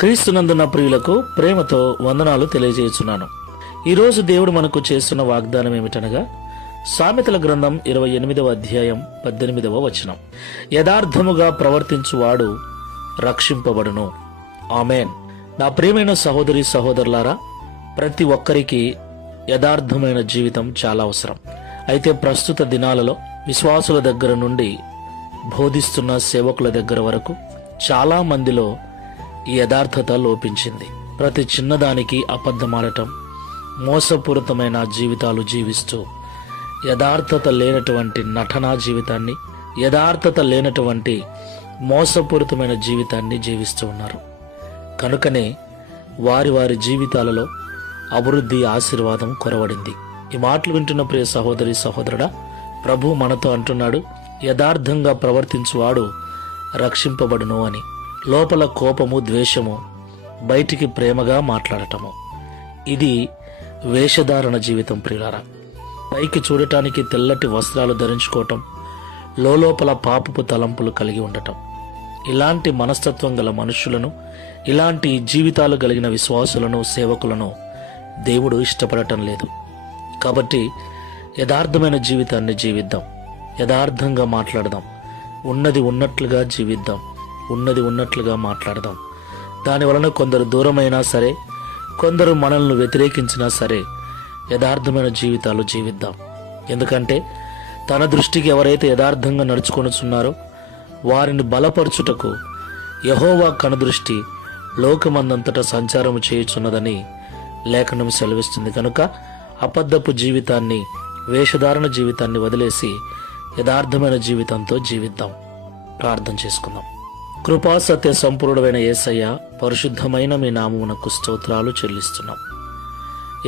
క్రీస్తునందున ప్రియులకు ప్రేమతో వందనాలు తెలియజేస్తున్నాను. ఈరోజు దేవుడు మనకు చేస్తున్న వాగ్దానం ఏమిటనగా సామెతల గ్రంథం 28వ అధ్యాయం 18వ వచనం. యథార్థముగా ప్రవర్తించువాడు రక్షింపబడును. ఆమేన్. నా ప్రియమైన సహోదరి సహోదరులారా, ప్రతి ఒక్కరికి యథార్థమైన జీవితం చాలా అవసరం. అయితే ప్రస్తుత దినాలలో విశ్వాసుల దగ్గర నుండి బోధిస్తున్న సేవకుల దగ్గర వరకు చాలా మందిలో ఈ యథార్థత లోపించింది. ప్రతి చిన్నదానికి అబద్ధమాడటం, మోసపూరితమైన జీవితాలు జీవిస్తూ యథార్థత లేనటువంటి నటనా జీవితాన్ని, యథార్థత లేనటువంటి మోసపూరితమైన జీవితాన్ని జీవిస్తూ ఉన్నారు. కనుకనే వారి వారి జీవితాలలో అభివృద్ధి, ఆశీర్వాదం కొరవడింది. ఈ మాటలు వింటున్న ప్రియ సహోదరి సహోదరుడా, ప్రభు మనతో అంటున్నాడు, యథార్థంగా ప్రవర్తించువాడు రక్షింపబడును అని. లోపల కోపము, ద్వేషము, బయటికి ప్రేమగా మాట్లాడటము, ఇది వేషధారణ జీవితం ప్రియులారా. పైకి చూడటానికి తెల్లటి వస్త్రాలు ధరించుకోవటం, లోపల పాపపు తలంపులు కలిగి ఉండటం. ఇలాంటి మనస్తత్వం గల మనుషులను, ఇలాంటి జీవితాలు కలిగిన విశ్వాసులను, సేవకులను దేవుడు ఇష్టపడటం లేదు. కాబట్టి యథార్థమైన జీవితాన్ని జీవిద్దాం, యథార్థంగా మాట్లాడదాం, ఉన్నది ఉన్నట్లుగా జీవిద్దాం, ఉన్నది ఉన్నట్లుగా మాట్లాడదాం. దాని వలన కొందరు దూరమైనా సరే, కొందరు మనల్ని వ్యతిరేకించినా సరే, యథార్థమైన జీవితాలు జీవిద్దాం. ఎందుకంటే తన దృష్టికి ఎవరైతే యథార్థంగా నడుచుకొనుచున్నారో వారిని బలపరచుటకు యెహోవా కనుదృష్టి లోకమందంతటా సంచారము చేయుచున్నదని లేఖనం సెలవిస్తుంది. కనుక అబద్ధపు జీవితాన్ని, వేషధారణ జీవితాన్ని వదిలేసి యథార్థమైన జీవితంతో జీవిద్దాం. ప్రార్థన చేసుకుందాం. కృపా సత్య సంపూర్ణమైన యేసయ్య, పరిశుద్ధమైన మీ నామమునకు స్తోత్రాలు చెల్లిస్తున్నాం.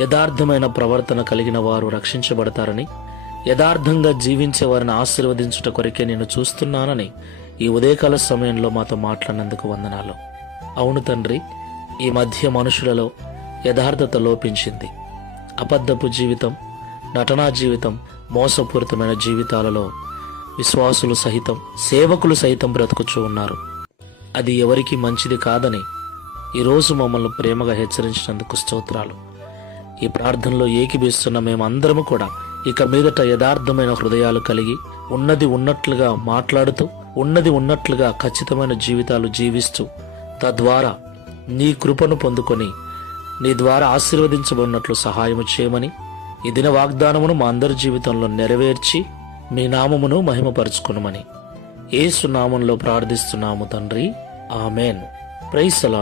యథార్థమైన ప్రవర్తన కలిగిన వారు రక్షించబడతారని, యథార్థంగా జీవించే వారిని ఆశీర్వదించుట కొరకే నేను చూస్తున్నానని ఈ ఉదయకాల సమయంలో మాతో మాట్లాడినందుకు వందనాలు. అవును తండ్రి, ఈ మధ్య మనుషులలో యథార్థత లోపించింది. అబద్ధపు జీవితం, నటనా జీవితం, మోసపూరితమైన జీవితాలలో విశ్వాసులు సహితం, సేవకులు సైతం బ్రతుకుచూ ఉన్నారు. అది ఎవరికి మంచిది కాదని ఈరోజు మమ్మల్ని ప్రేమగా హెచ్చరించినందుకు స్తోత్రాలు. ఈ ప్రార్థనలో ఏకీభవిస్తున్న మేమందరము కూడా ఇక మీదట యథార్థమైన హృదయాలు కలిగి, ఉన్నది ఉన్నట్లుగా మాట్లాడుతూ, ఉన్నది ఉన్నట్లుగా ఖచ్చితమైన జీవితాలు జీవిస్తూ, తద్వారా నీ కృపను పొందుకొని నీ ద్వారా ఆశీర్వదించబడినట్లు సహాయము చేయమని ఈ దిన వాగ్దానమును మా అందరి జీవితంలో నెరవేర్చి మీ నామమును మహిమపరచుకొనుమని యేసు నామంలో ప్రార్థిస్తున్నాము తండ్రి. ఆమేన్. Praise the lord.